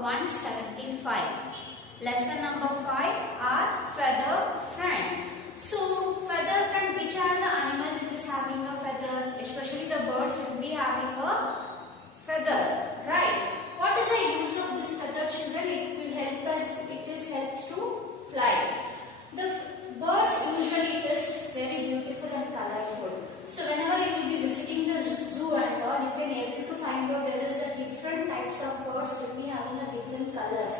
175. Lesson number 5 are feather friend. So feather friend, which are the animals it is having a feather? Especially the birds will be having a feather, right? What is the use of this feather, children? It will help us. Helps to fly. The birds usually it is very beautiful and colorful. So whenever you will be visiting the zoo and all, you can able to find out there is a different types of birds will be having a different colors.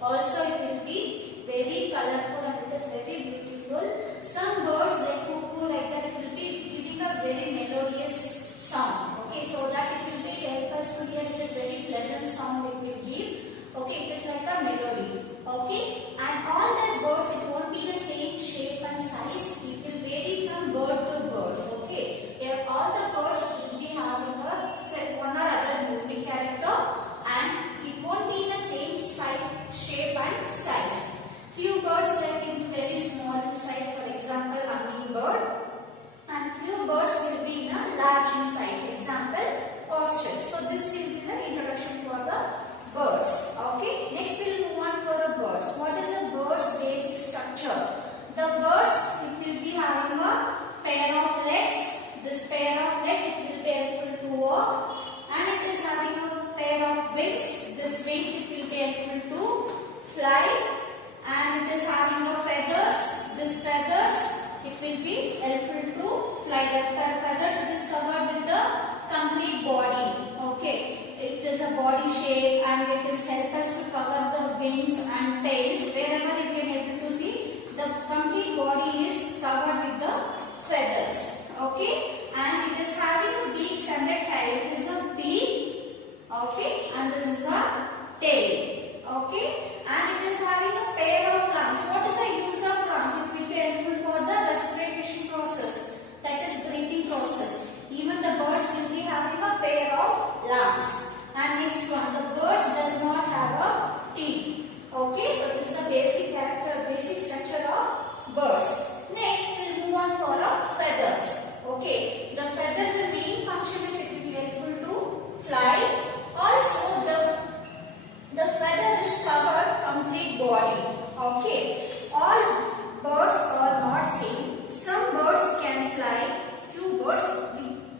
Also it will be very colorful and it is very beautiful. Some birds like cuckoo like that, it will be giving a very melodious sound. Okay, so that it will be help us to hear. It is very pleasant sound it will give. Okay, it is like a melody. Okay, and all that birds, it won't be the same shape and size. It will vary from bird to bird. Okay, if all the birds will be having a one or other unique character, and it won't be the same size, shape and size. Few birds like in very small size, for example, hummingbird, and few birds will be in a large in size. Example, ostrich. So this will be the introduction for the birds. Okay, next we'll move on for the birds. What is a bird's basic structure? The birds, it will be having a pair of legs. This pair of legs, it will be helpful to walk, and it is having a pair of wings. This wings, it will be helpful to fly, and it is having a feathers. This feathers, it will be helpful to fly. That feathers, it is covered with the complete body. Okay. It is a body shape and it is help us to cover the wings and tails. Wherever you can able to see, the complete body is covered with the feathers. Okay, and it is having a beaks and a tail. It is a beak. Okay, and this is a tail. Okay, and it is having a pair of lungs. What is the use of lungs? It will be helpful for the respiration process. That is breathing process. Even the birds will be having a pair of lungs. And next one, the birds does not have a teeth. Okay, so this is a basic character, basic structure of birds. Next, we'll move on for feathers. Okay, the feather, the main function is it will be helpful to fly. Also, the feather is covered complete body. Okay, all birds are not same. Some birds can fly. Few birds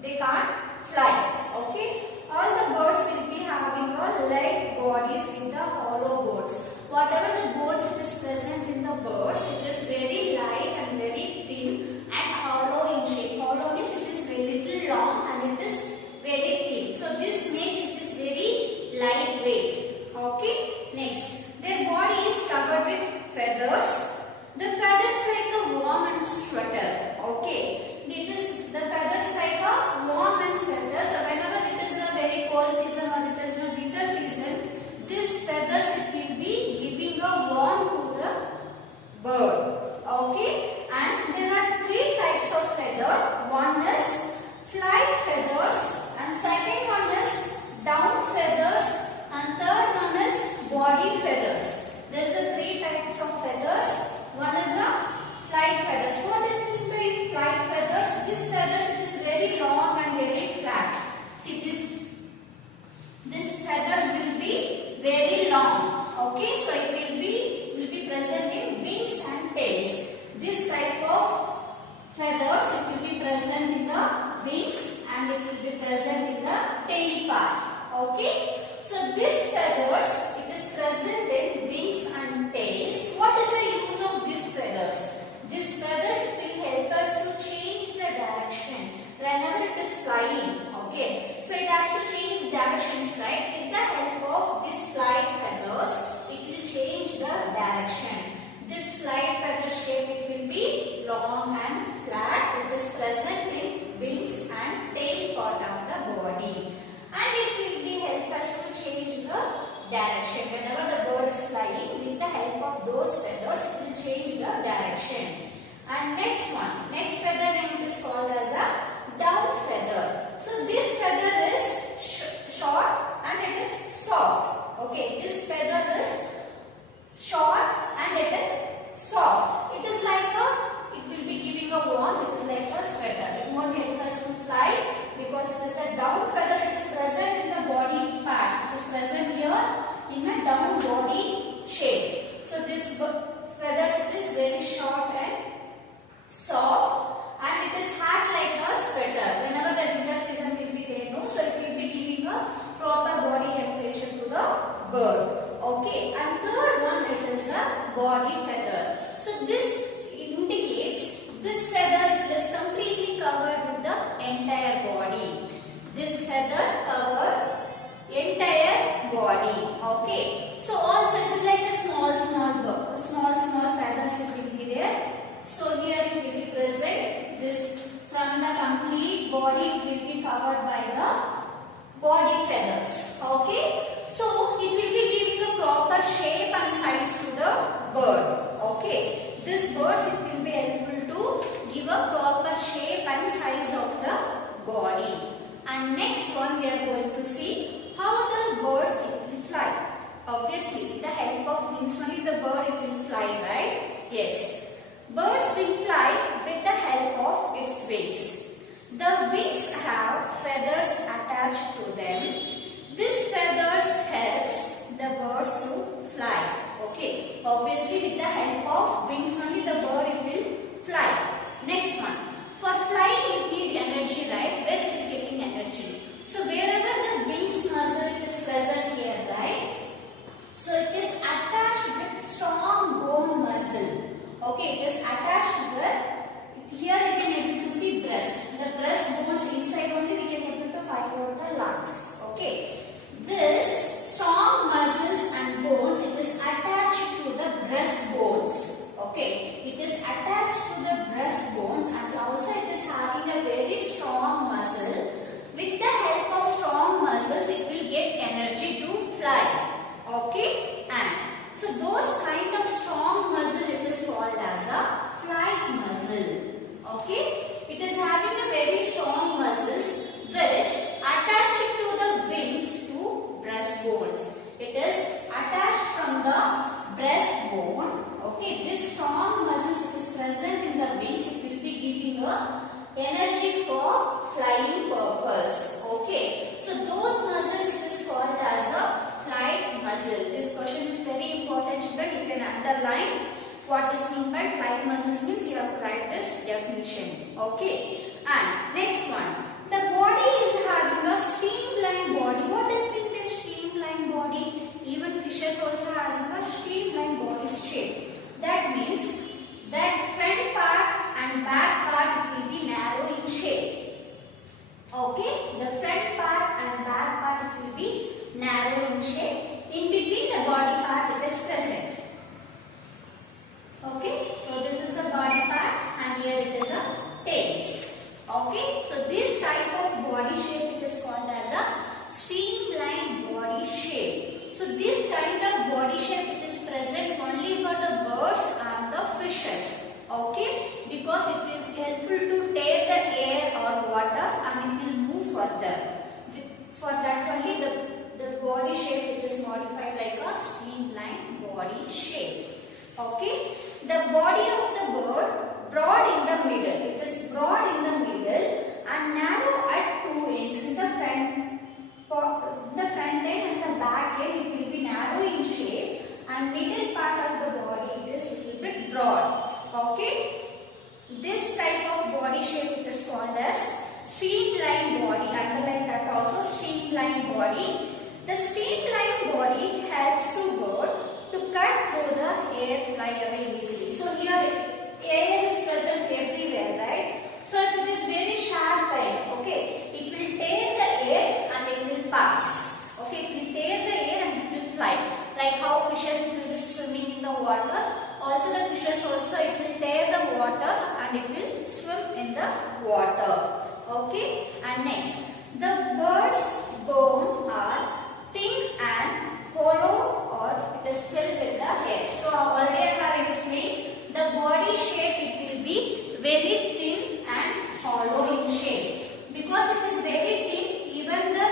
they can't fly. Okay. All the birds will be having a light bodies in the hollow bones. Whatever the bones it is present in the birds, it is very light and very thin and hollow in shape. Hollow means it is very little long and it is very thin. So this makes it is very lightweight. Okay. Next, their body is covered with feathers. The feathers like a worm and sweater. Okay. It is the feathers like a worm and sweater. So whenever it is a very cold season or it is a winter season, this feathers it will be giving a warmth to the bird. Okay, and there are three types of feather. One is flight feathers, and second one is down feathers, and third one is body feathers. There is a three types of feathers. One is a flight feathers. What is meant by flight feathers? This feathers it is very long and very flat. See this feathers will be very long. Okay, so it will be present in wings and tails. This type of feathers it will be present in the wings and it will be present in the tail part. Okay, so this feathers it is present in wings and tails. What is the use of these feathers? These feathers will help us to change the direction whenever it is flying. Okay, so it has to change directions, right? With the help of these flight feathers, it will change the direction. This flight feather shape it will be long and flat. It is present in wings and tail part of the body, and it will be help us to change the direction whenever the bird is flying. With the help of those feathers, it will change the direction. And next one, next feather name is called as a down feather. So this feather is short and it is soft. Okay, this feather is short and it is soft. It is like it will be giving a warmth. It is like a sweater. It won't help us to fly because it is a down feather. It is present in the body part. It is present here in a down covered by the body feathers. Okay, so it will be giving a proper shape and size to the bird. Okay, this birds it will be helpful to give a proper shape and size of the body. And next one we are going to see how the birds it will fly. Obviously with the help of wings only the bird it will fly, right? Yes, birds will fly with the help of its wings. The wings have feathers attached to them. This feathers helps the birds to fly. Okay, obviously with the help of wings only the bird it will fly. Next one, for flying it need energy, right? Where it is getting energy? So wherever the wings muscle is present here, right? So it is attached with strong bone muscle. Okay, it is attached to the, here we can able to see breast. The breast bones inside only we can able to find out the lungs. Okay, this strong muscles and bones it is attached to the breast bones. Okay, it is attached to the breast bones and also it is having a very strong muscle. With the help of strong muscles it will get energy to fly. Okay, and so those kind of strong muscle it is called as a flight muscle. Okay, it is having a very strong muscles which attach to the wings to breast bones. It is attached from the breastbone. Okay, this strong muscles it is present in the wings. It will be giving a energy for flying purpose. Okay, so those muscles it is called as a flight muscle. This question is very important, children. You can underline what is meant by flight muscles means you have to write this definition. Okay, and next one, the body is having a streamlined body. What is meant by streamlined body? Even fishes also having a streamlined body shape. That means that front part and back part it will be narrow in shape. Okay, the front part and back part it will be narrow in shape. In between the body part it is present. Okay, so this is the body part and here it is a tails. Okay, so this type of body shape it is called as a streamlined body shape. So this kind of body shape it is present only for the birds and the fishes. Okay, because it is helpful to take the air or water and it will move further. For that only the body shape it is modified like a streamlined body shape. Okay, the body of the bird broad in the middle. It is broad in the middle and narrow at two ends. In the front end and the back end it will be narrow in shape and middle part of the body it is little bit broad. Okay, this type of body shape it is called as streamlined body. Underline that also, streamlined body. The streamlined body helps to bird to cut through the air, fly away easily. So here air is present everywhere, right? So if it is very sharp end, okay, it will take the air and it will pass. Okay, it will take the air and it will fly. Like how fishes will be swimming in the water. Also the fishes also it will take the water and it will swim in the water. Okay, and next, the bird's bone are thin and hollow or it is filled with the hair. So already I have explained the body shape it will be very thin and hollow in shape. Because it is very thin, even the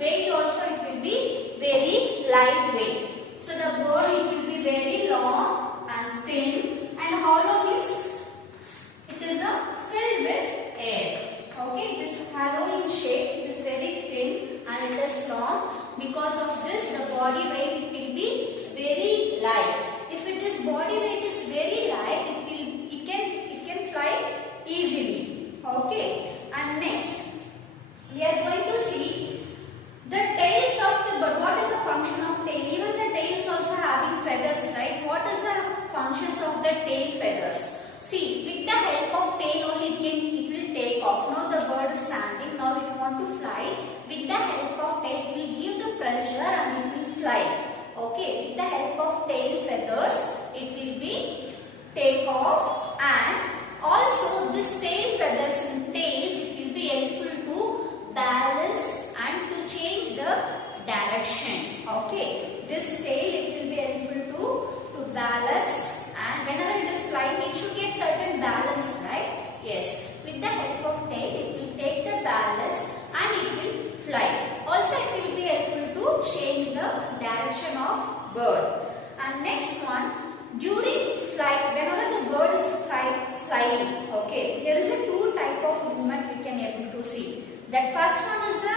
weight also it will be very lightweight. So the bird it will be very long and thin, and hollow means it is filled with air. Okay, this hollow in shape it is very thin and it is long. Because of this the body weight it will be very light. If it is body weight is very light, it can fly easily. Okay, and next we are going to see the tails of the bird. What is the function of tail? Even the tails also having feathers, right? What is the functions of the tail feathers? See, with the help of tail only it will take off. Now the bird is standing. Now if you want to fly, with the help of tail it will give the pressure and it will fly. Okay, with the help of tail feathers it will be take off, and also this tail feathers and tails it will be helpful to bird. And next one, during flight, whenever the bird is flying, okay, there is a two type of movement we can able to see. That first one is a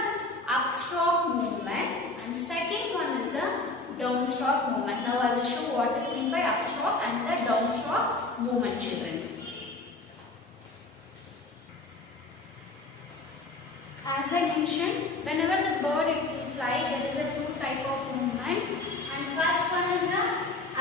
upstroke movement and second one is a downstroke movement. Now I will show what is meant by upstroke and the downstroke movement, children. As I mentioned, whenever the bird it will fly, there is a two type of movement. And first one is a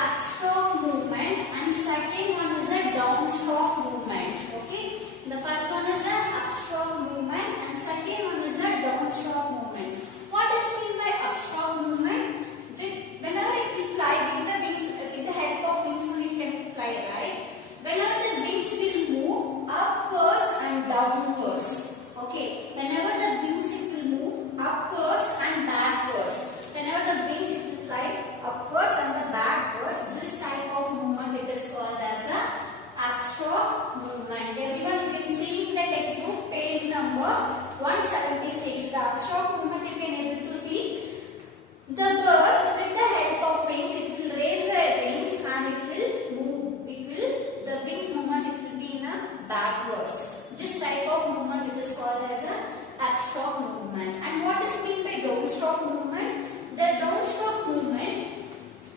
upstroke movement and second one is a downstroke movement. Okay, the first one is a upstroke movement and second one is a downstroke movement. What is mean by upstroke movement? Whenever it will fly with the wings, with the help of wings only it can fly, right? Whenever the wings will move upwards and downwards. Okay, whenever the wings it will move upwards and backwards. Whenever the wings it will fly upwards and the backwards, this type of movement it is called as a upstroke movement. Everyone you can see in the textbook page number 176. The upstroke movement you can able to see. The bird with the help of wings it will raise their wings and it will move. The wings movement it will be in a backwards. This type of movement it is called as a upstroke movement. And what is meant by downstroke movement? The downstroke movement,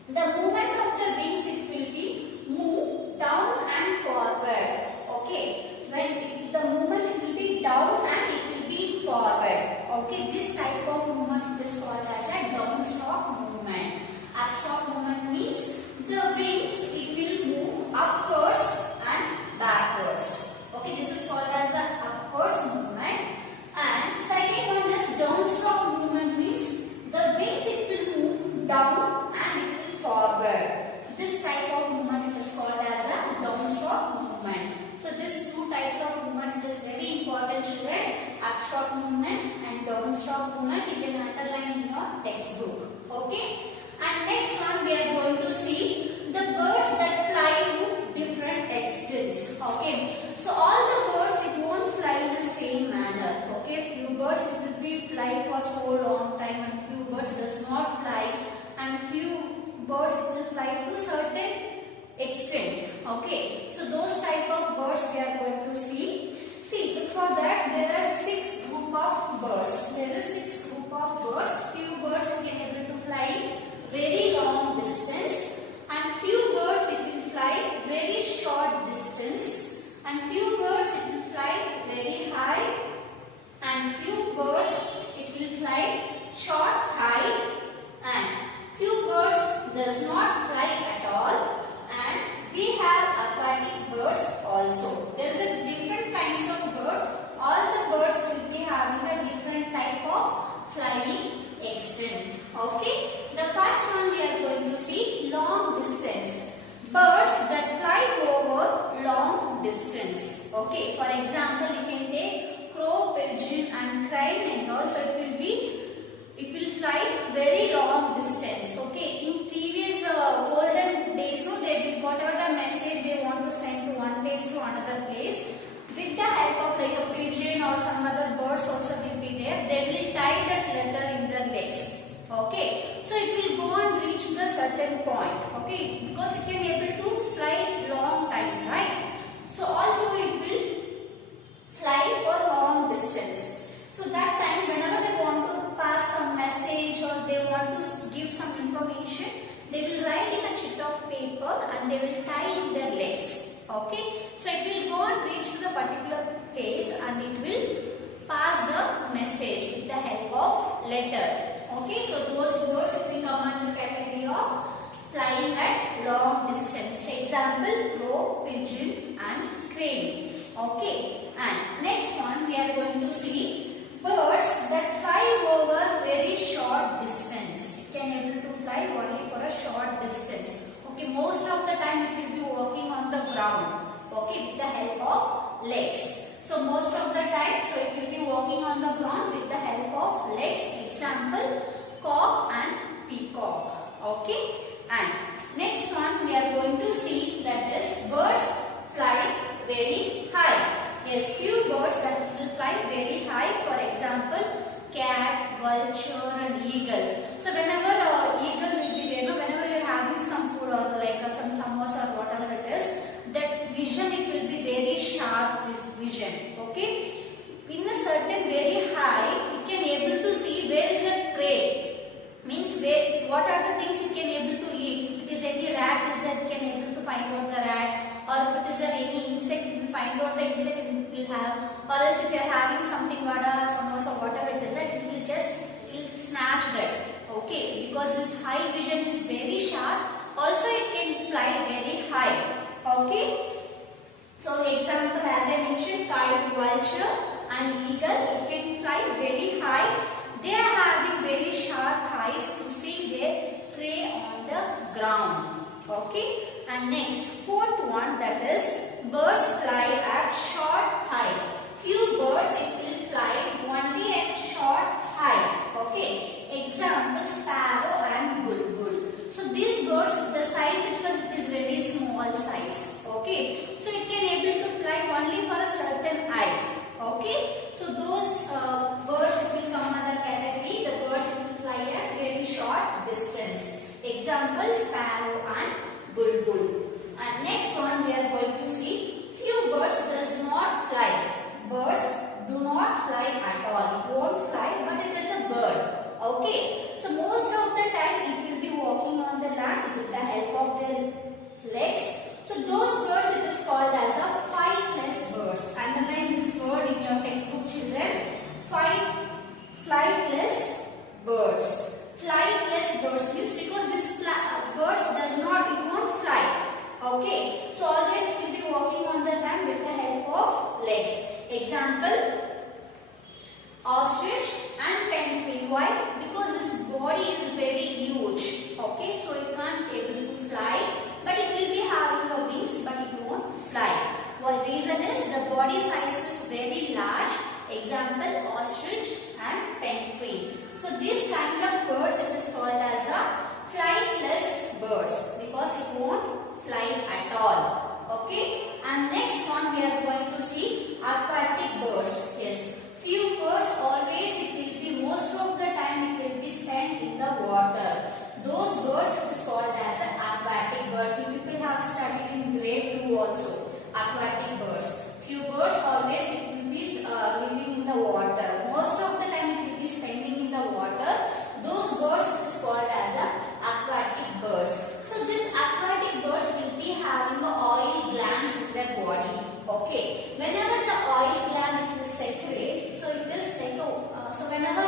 the movement of the wings it will be move down and forward. Okay, when the movement it will be down and it will be forward. Okay, this type of movement is called as a downstroke movement. Upstroke movement means the wings it will move upwards and backwards. Okay, this is called as a upwards movement. And second one is downstroke movement means the wings it will move down and it will forward. This type of movement is called as a downstroke movement. So these two types of movement is very important, children. Upstroke movement and downstroke movement you can underline in your textbook. Okay. And next one we are going to see the birds that fly to different extents. Okay. So all the birds it won't fly in the same manner. Okay. Few birds it will be fly for so long time and few birds does not fly and few birds it will fly to certain extent. Okay. So those type of birds we are going to see. See, for that there are 6 group of birds. There is 6 group of birds. Few birds we can able to fly very long distance and few birds it will fly very short distance and few birds it will fly very high and few birds it will fly short high and few birds does not fly at all. And we have aquatic birds also. There is a different kinds of birds. All the birds will be having a different type of flying extent. Okay. The first one we are going to see long distance. Birds that fly over long distance. Okay. For example, you can take crow, pigeon and crane and also it will fly very long distance. Okay. In previous olden days, so they will whatever the message they want to send to one place to another place, with the help of like a pigeon or some other birds also will be there. They will tie that letter in their legs. Okay. So it will go and reach the certain point. Okay. Because it can able to fly long time, right? So also it will fly for long distance. So that time whenever they want to pass some message or they want to give some information, they will write in a sheet of paper and they will tie in their legs. Okay. So it will go and reach to the particular place and it will pass the message with the help of letter. Okay. So those birds will come under category of flying at long distance. Example, crow, pigeon and crane. Okay. And next one we are going to see birds that fly over very short distance. It can able to fly only for a short distance. Okay, most of the time it will be walking on the ground. Okay, with the help of legs. So most of the time, so it will be walking on the ground with the help of legs. Example, cock and peacock. Okay, and next one we are going to see that is birds fly very high. Yes, few birds that will fly very high. For example, cat, vulture and eagle. So whenever eagle will be there, whenever you are of the insect it will have, or else if you are having something vada, samosa, whatever it is, it will snatch that. Okay, because this high vision is very sharp. Also, it can fly very high. Okay. So, example as I mentioned, kite, vulture, and eagle, it can fly very high. They are having very sharp eyes to see their prey on the ground. Okay. And next, fourth one, that is birds fly at short height. Few birds it will fly only at short height. Okay. Example, sparrow and bulbul. So these birds, the size is very small size. Okay. So it can able to fly only for a certain height. Okay. So those birds will come under category. The birds will fly at very short distance. Example, sparrow and bulbul. And next one we are going to see, few birds does not fly. Birds do not fly at all. It won't fly, but it is a bird. Okay. So most of the time it will be walking on the land with the help of their legs. So those birds it is called as a flightless birds. Underline this word in your textbook, children. Flightless birds. Flightless birds means because this birds does not, it won't fly. Okay. So always it will be walking on the land with the help of legs. Example, ostrich and penguin. Why? Because this body is very huge. Okay. So it can't able to fly, but it will be having a wings, but it won't fly. Well, reason is the body size is very large. Example, ostrich and penguin. So this kind of birds it is called as a flightless birds because it won't fly at all. Okay. And next one we are going to see aquatic birds. Yes. Few birds always it will be most of the time it will be spent in the water. Those birds it is called as aquatic birds. You people have studied in grade 2 also. Aquatic birds. Few birds always it will be living in the water. Most of the time it will be spending in the water. Those birds it is called as aquatic birds. So this aquatic birds will be having oil glands in their body. Okay. Whenever the oil gland it will secrete, so it is like so whenever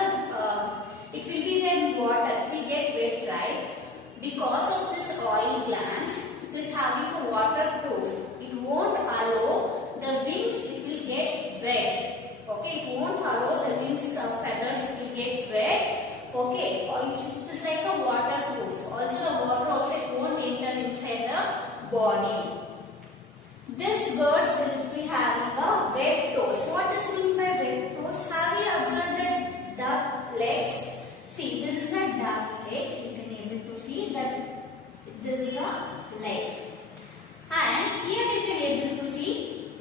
it will be there in water, it will get wet, right? Because of this oil glands, it is having a waterproof. It won't allow the wings, it will get wet. Okay, it won't allow the wings feathers, it will get wet. Okay, it is like a waterproof. Also the water also it won't enter inside the body. These birds will be having a web toes. What does it mean by web toes? Have you observed the duck legs? See, this is a duck leg. You can able to see that this is a leg. And here you can able to see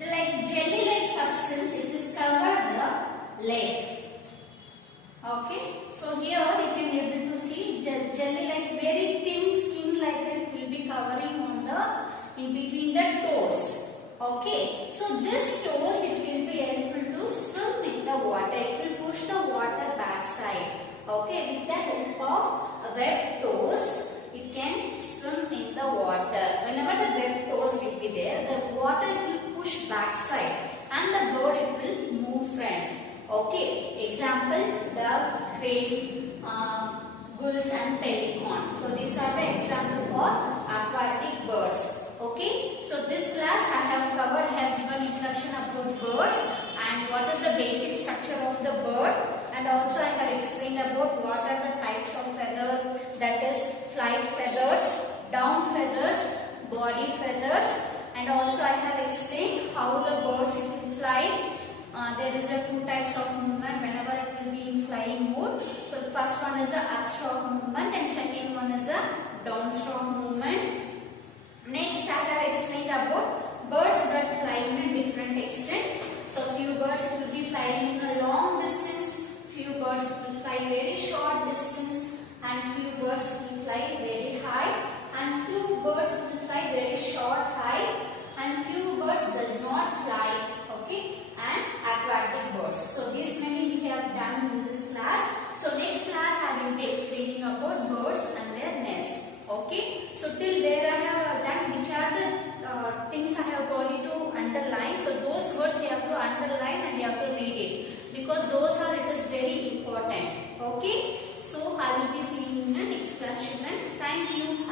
the like jelly-like substance. It is covered the leg. Okay. So here you can able to see jelly-like very thin skin like it will be covering on the in between the toes. Okay. So this toes it will be helpful to swim with the water. It will push the water backside. Okay. With the help of web toes, it can swim in the water. Whenever the web toes will be there, the water will push backside and the bird it will move front. Okay. Example, duck, crane, gulls and pelican. So these are the example for aquatic birds. Okay, so this class I have covered, I have given introduction about birds and what is the basic structure of the bird, and also I have explained about what are the types of feather, that is flight feathers, down feathers, body feathers, and also I have explained how the birds it will fly. There is a two types of movement whenever it will be in flying mode. So the first one is a upstroke movement and second one is a downstroke movement. Next, I have explained about birds that fly in a different extent. So, few birds will be flying in a long distance, few birds will fly very short distance, and few birds will fly very high, and few birds will fly very short high, and few birds does not fly. Okay, and aquatic birds. So, these many we have done in this class. So, next class I will be explaining about birds and their nest. Okay, so till where I have done, which are the things I have told you to understand. underline. So those words you have to underline and you have to read it, because those are, it is very important. Okay. So I will be seeing you in the next class, children. Thank you.